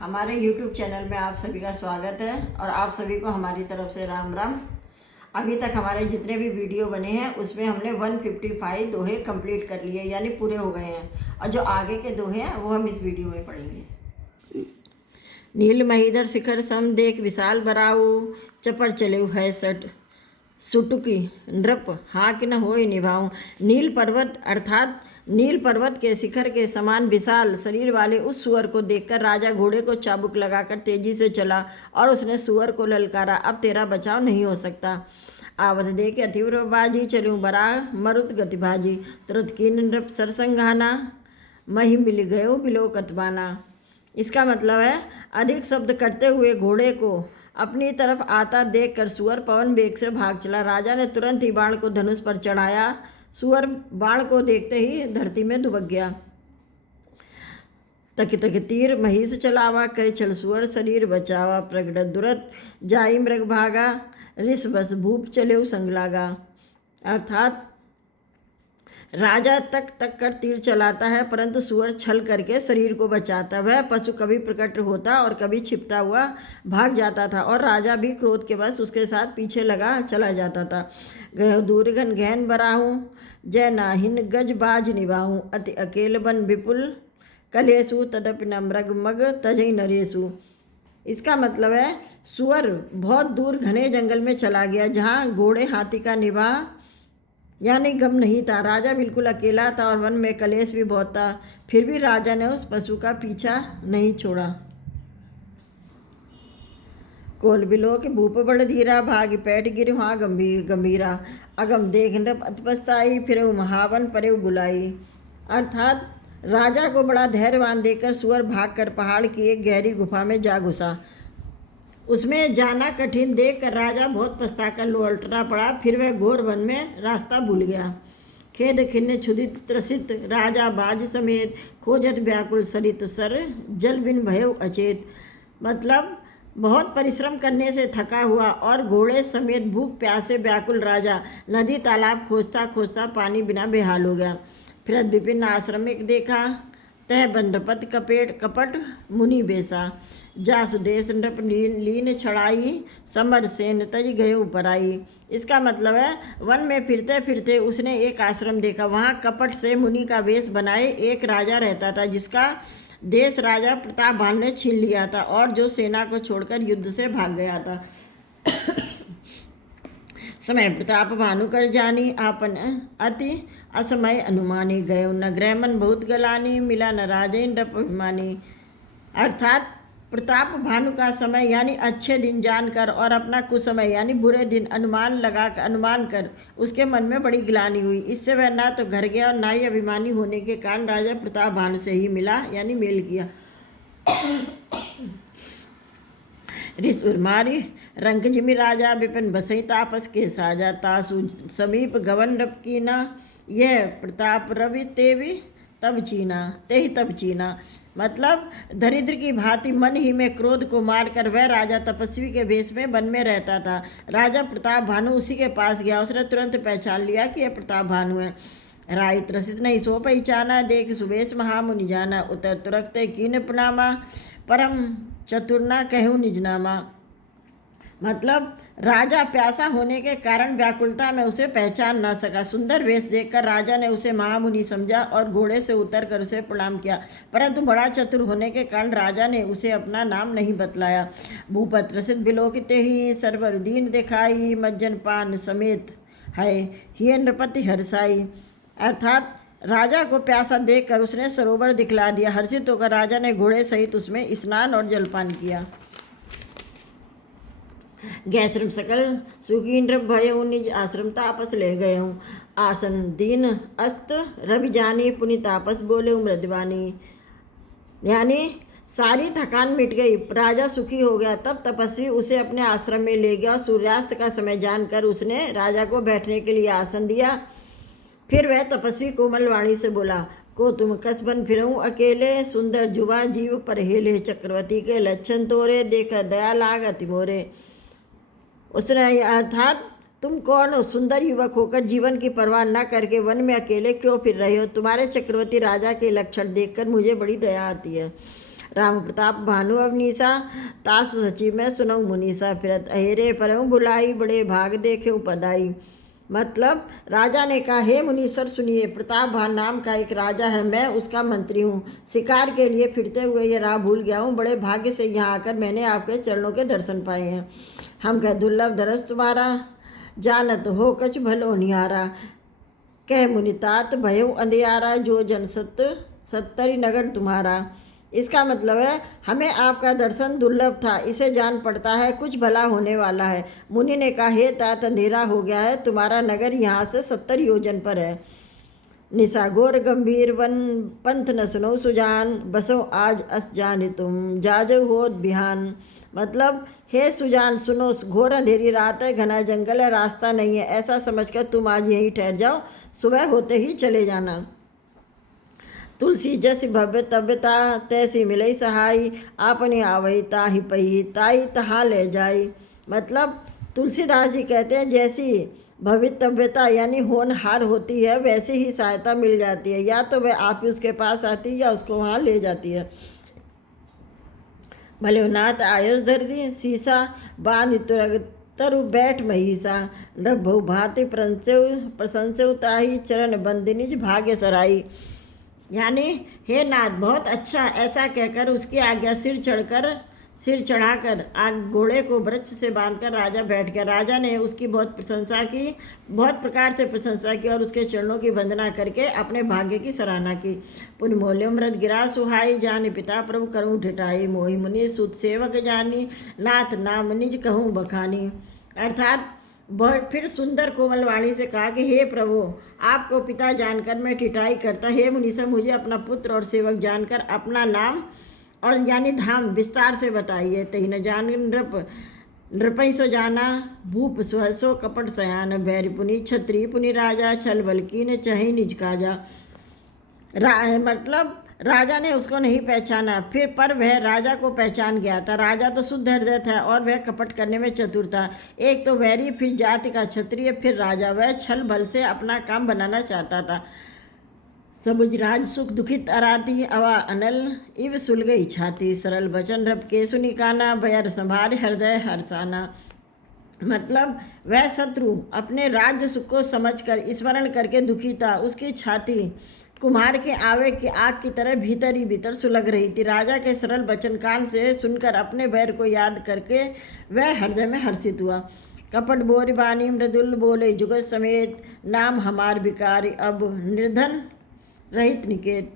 हमारे YouTube channel में आप सभी का स्वागत है और आप सभी को हमारी तरफ से राम राम। अभी तक हमारे जितने भी वीडियो बने हैं उसमें हमने 155 दोहे कंप्लीट कर लिए, यानी पूरे हो गए हैं। और जो आगे के दोहे हैं वो हम इस वीडियो में पढ़ेंगे। नील महिधर शिखर सम देख विशाल बराऊ, चपर चले है सट सुटुकी नृप हाँक न होय निभाऊं। नील पर्वत अर्थात नील पर्वत के शिखर के समान विशाल शरीर वाले उस सुअर को देखकर राजा घोड़े को चाबुक लगाकर तेजी से चला और उसने सुअर को ललकारा, अब तेरा बचाव नहीं हो सकता। आवत दे के अतिव्र बाजी चलूँ बरा मरुत गतिभाजी, तुरंत कीन नृप सरसंघाना मही मिल गयो बिलो कतबाना। इसका मतलब है, अधिक शब्द करते हुए घोड़े को अपनी तरफ आता देखकर सुअर पवन वेग से भाग चला। राजा ने तुरंत ही बाण को धनुष पर चढ़ाया। सुअर बाण को देखते ही धरती में दुबक गया। तक तक तीर महिष चलावा, करे छल सुअर शरीर बचावा। प्रगट दुरत जाई मृग भागा, ऋष बस भूप चले संग लागा। अर्थात राजा तक तक कर तीर चलाता है, परंतु सुअर छल करके शरीर को बचाता। वह पशु कभी प्रकट होता और कभी छिपता हुआ भाग जाता था और राजा भी क्रोध के वश उसके साथ पीछे लगा चला जाता था। गयो दूर घन गहन बराहूँ, जय नाहिन गज बाज निभाऊँ। अति अकेल बन विपुल कलेसु, तदपि न मृग मग तजई नरेसु। इसका मतलब है, सुअर बहुत दूर घने जंगल में चला गया जहाँ घोड़े हाथी का निवाह यानी गम नहीं था। राजा बिल्कुल अकेला था और वन में कलेश भी बहुत था, फिर भी राजा ने उस पशु का पीछा नहीं छोड़ा। कोल बिलो के भूप बड़ धीरा, भागी पैठ गिर वहाँ गंभीरा। अगम देख नृप अति पछताई, फिर महावन परे गुलाई। अर्थात राजा को बड़ा धैर्यवान देखकर सुअर भागकर पहाड़ की एक गहरी गुफा में जा घुसा। उसमें जाना कठिन देखकर राजा बहुत पछताकर लौटना पड़ा। फिर वह घोर वन में रास्ता भूल गया। खेद खिन्न क्षुधित त्रसित राजा बाज समेत, खोजत व्याकुल सरित सर जल बिन भयउ अचेत। मतलब बहुत परिश्रम करने से थका हुआ और घोड़े समेत भूख प्यास से व्याकुल राजा नदी तालाब खोजता खोजता पानी बिना बेहाल हो गया। फिर विभिन्न आश्रमिक देखा, तह बंडपत कपट मुनि बेसा। जासु देश नृप लीन छड़ाई, समर सेन तज गयो पराई। इसका मतलब है, वन में फिरते फिरते उसने एक आश्रम देखा। वहाँ कपट से मुनि का वेश बनाए एक राजा रहता था, जिसका देश राजा प्रताप भानु ने छीन लिया था और जो सेना को छोड़कर युद्ध से भाग गया था। समय प्रताप भानु कर जानी, आपन अति असमय अनुमानी। गयो न गृह मन बहुत गलानी, मिला न राजे नृप अभिमानी। अर्थात प्रताप भानु का समय यानी अच्छे दिन जानकर और अपना कुसमय यानी बुरे दिन अनुमान कर उसके मन में बड़ी गिलानी हुई। इससे वह ना तो घर गया और ना ही अभिमानी होने के कारण राजा प्रताप भानु से ही मिला यानी मेल किया। ऋष उर्मारी रंक जिमि राजा, विपिन बसई तापस के साजा। तासु समीप गवन रप कीना, यह प्रताप रवि तेवी तब चीना। मतलब दरिद्र की भांति मन ही में क्रोध को मारकर वह राजा तपस्वी के वेश में वन में रहता था। राजा प्रताप भानु उसी के पास गया। उसने तुरंत पहचान लिया कि यह प्रताप भानु है। राय त्रसित नहीं सो पहचाना, देख सुबेश महामुनि जाना। उतर तुरकते कीन प्रणामा, परम चतुर्ना कहूँ निजनामा। मतलब राजा प्यासा होने के कारण व्याकुलता में उसे पहचान ना सका। सुंदर वेश देखकर राजा ने उसे महामुनि समझा और घोड़े से उतरकर उसे प्रणाम किया, परंतु बड़ा चतुर होने के कारण राजा ने उसे अपना नाम नहीं बतलाया। भूपत्र सिद्ध बिलोकिते ही, सर्वरुदीन दिखाई, मज्जन पान समेत है ही नृपति हर्षाई। अर्थात राजा को प्यासा देखकर उसने सरोवर दिखला दिया। हर्षित होकर राजा ने घोड़े सहित उसमें स्नान और जलपान किया। गैश्रम सकल सुखी नृप भय निज आश्रम तापस ले गए हूँ। आसन दीन अस्त रवि जानी, पुनि तापस बोले मृदवानी। यानी सारी थकान मिट गई, राजा सुखी हो गया। तब तपस्वी उसे अपने आश्रम में ले गया और सूर्यास्त का समय जानकर उसने राजा को बैठने के लिए आसन दिया। फिर वह तपस्वी कोमल वाणी से बोला, को तुम कसबन फिरऊँ अकेले, सुंदर जुवा जीव परहेले। चक्रवर्ती के लक्षण तोरे, देखा दया लाग अति मोरे। उसने अर्थात तुम कौन हो, सुंदर युवक होकर जीवन की परवाह न करके वन में अकेले क्यों फिर रहे हो? तुम्हारे चक्रवर्ती राजा के लक्षण देखकर मुझे बड़ी दया आती है। राम प्रताप भानु अवनीसा, तासु सचिव में सुनऊ मुनीसा, फिरत अहेरे परऊ बुलाई, बड़े भाग देखे उपदाई। मतलब राजा ने कहा, हे मुनीश्वर सुनिए, प्रतापभान नाम का एक राजा है, मैं उसका मंत्री हूँ। शिकार के लिए फिरते हुए ये राह भूल गया हूँ। बड़े भाग्य से यहाँ आकर मैंने आपके चरणों के दर्शन पाए हैं। हम कह दुर्लभ दरस तुम्हारा, जानत हो कछ भलो निहारा। कह मुनितात भयो अंधियारा, जो जन सत्तरी नगर तुम्हारा। इसका मतलब है, हमें आपका दर्शन दुर्लभ था, इसे जान पड़ता है कुछ भला होने वाला है। मुनि ने कहा, हे तात, अंधेरा हो गया है, तुम्हारा नगर यहाँ से 70 योजन पर है। निशाघोर गंभीर वन पंथ न सुनो सुजान, बसो आज अस जान तुम, जाजो होत बिहान। मतलब हे सुजान सुनो, घोर अंधेरी रात है, घना जंगल है, रास्ता नहीं है, ऐसा समझकर तुम आज यहीं ठहर जाओ, सुबह होते ही चले जाना। तुलसी जस भव्य तव्यता, तैसी मिलई सहाई, आपने आवई ताहि पही, ताई तहा ले जाई। मतलब तुलसीदास जी कहते हैं, जैसी भवितव्यता यानी होनहार होती है, वैसे ही सहायता मिल जाती है। या तो वह आप ही उसके पास आती है या उसको वहाँ ले जाती है। भले नाथ आयुष धर दी सीसा, बांध तरु बैठ महिषा, नभ बहु भांति प्रशंसु ताही, चरण बंदिनिज भाग्य सराई। यानी हे नाथ बहुत अच्छा, ऐसा कहकर उसकी आज्ञा सिर चढ़ाकर घोड़े को वृक्ष से बांधकर राजा बैठ गया। राजा ने उसकी बहुत प्रकार से प्रशंसा की और उसके चरणों की वंदना करके अपने भाग्य की सराहना की। पुन मोल्यो मृत गिरा सुहाई, जान पिता प्रभु करूँ ढिठाई, मोहि मुनि सुत सेवक जानी, नाथ नाम निज कहूँ बखानी। अर्थात फिर सुंदर कोमल वाणी से कहा कि हे प्रभु, आपको पिता जानकर मैं ठिठाई करता। हे मुनीश्वर, मुझे अपना पुत्र और सेवक जानकर अपना नाम और यानी धाम विस्तार से बताइए। तही न जान नृपई सो जाना, भूप सहसो कपट सयान, भैरि पुनि क्षत्रिय पुनि राजा, छल बल्कि न चही निज काजा। मतलब राजा ने उसको नहीं पहचाना, पर वह राजा को पहचान गया था। राजा तो शुद्ध हृदय था और वह कपट करने में चतुर था। एक तो वैरी, फिर जाति का क्षत्रिय, फिर राजा। वह छल भल से अपना काम बनाना चाहता था। सबुज राज सुख दुखित अराती, अवा अनल इव सुल गई छाती, सरल बचन रब के सुनिकाना, भयर संभार हृदय हर्षाना। मतलब वह शत्रु अपने राज्य सुख को समझकर स्मरण करके दुखी था। उसकी छाती कुम्हार के आवे की आग की तरह भीतर ही भीतर सुलग रही थी। राजा के सरल वचन कान से सुनकर अपने बैर को याद करके वह हृदय में हर्षित हुआ। कपट बोरी बानी मृदुल बोले जुगत समेत, नाम हमार भिकारी अब निर्धन रहित निकेत।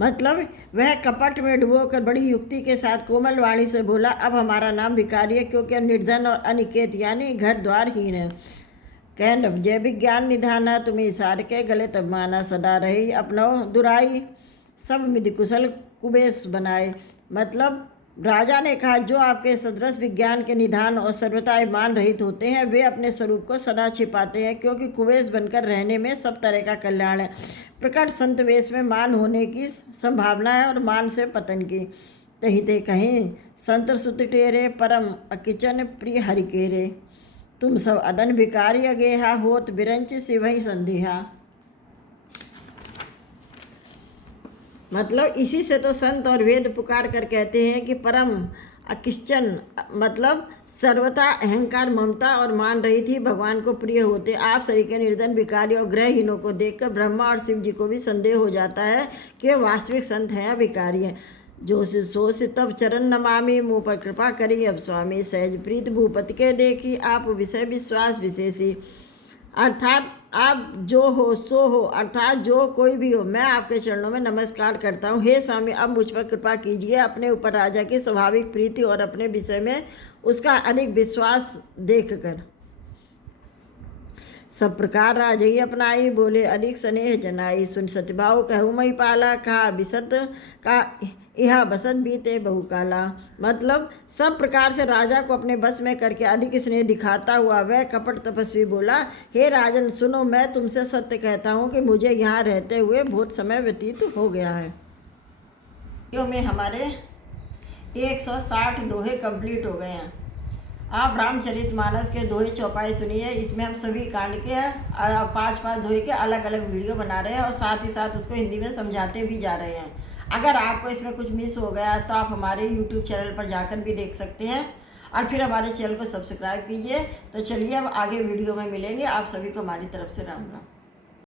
मतलब वह कपट में डुबोकर बड़ी युक्ति के साथ कोमल वाणी से बोला, अब हमारा नाम भिकारी है, क्योंकि निर्धन और अनिकेत यानी घर द्वारहीन है। कह नभ जय विज्ञान निधाना, तुम्हें सार के गले तब माना, सदा रही अपनो दुराई, सब विधि कुशल कुबेश बनाए। मतलब राजा ने कहा, जो आपके सदृश विज्ञान के निधान और सर्वथा मान रहित होते हैं, वे अपने स्वरूप को सदा छिपाते हैं, क्योंकि कुबेश बनकर रहने में सब तरह का कल्याण है। प्रकट संत वेश में मान होने की संभावना है और मान से पतन की। तही ते कहीं संत सुत टेरे, परम अकिचन प्रिय हरिकेरे, तुम सब अदन भिकारी अगेहा, होत बिरंच सिवही संदेहा। मतलब इसी से तो संत और वेद पुकार कर कहते हैं कि परम अकिश्चन मतलब सर्वथा अहंकार ममता और मान रहित ही भगवान को प्रिय होते। आप सरीके निर्धन भिखारी और ग्रहहीनों को देखकर ब्रह्मा और शिव जी को भी संदेह हो जाता है कि वे वास्तविक संत हैं या भिखारी हैं। जो सो से तब चरण नमामि, मुँह पर कृपा करी अब स्वामी, सहज प्रीत भूपति के देखी, आप विषय विश्वास विशेषी। अर्थात आप जो हो सो हो, अर्थात जो कोई भी हो, मैं आपके चरणों में नमस्कार करता हूँ। हे स्वामी, अब मुझ पर कृपा कीजिए। अपने ऊपर राजा की स्वाभाविक प्रीति और अपने विषय में उसका अधिक विश्वास देखकर सब प्रकार राजई अपनाई, बोले अधिक स्नेह जनाई, सुन सतभाव कहूँ मई पाला, कहा बिसत का यह बसत बीते बहुकाला। मतलब सब प्रकार से राजा को अपने बस में करके अधिक स्नेह दिखाता हुआ वह कपट तपस्वी बोला, हे राजन सुनो, मैं तुमसे सत्य कहता हूँ कि मुझे यहाँ रहते हुए बहुत समय व्यतीत हो गया है। में हमारे 160 दोहे कंप्लीट हो गए हैं। आप रामचरितमानस के दोहे चौपाई सुनिए। इसमें हम सभी कांड के 5-5 दोहे के अलग अलग वीडियो बना रहे हैं और साथ ही साथ उसको हिंदी में समझाते भी जा रहे हैं। अगर आपको इसमें कुछ मिस हो गया तो आप हमारे यूट्यूब चैनल पर जाकर भी देख सकते हैं और फिर हमारे चैनल को सब्सक्राइब कीजिए। तो चलिए अब आगे वीडियो में मिलेंगे। आप सभी को हमारी तरफ से राम राम।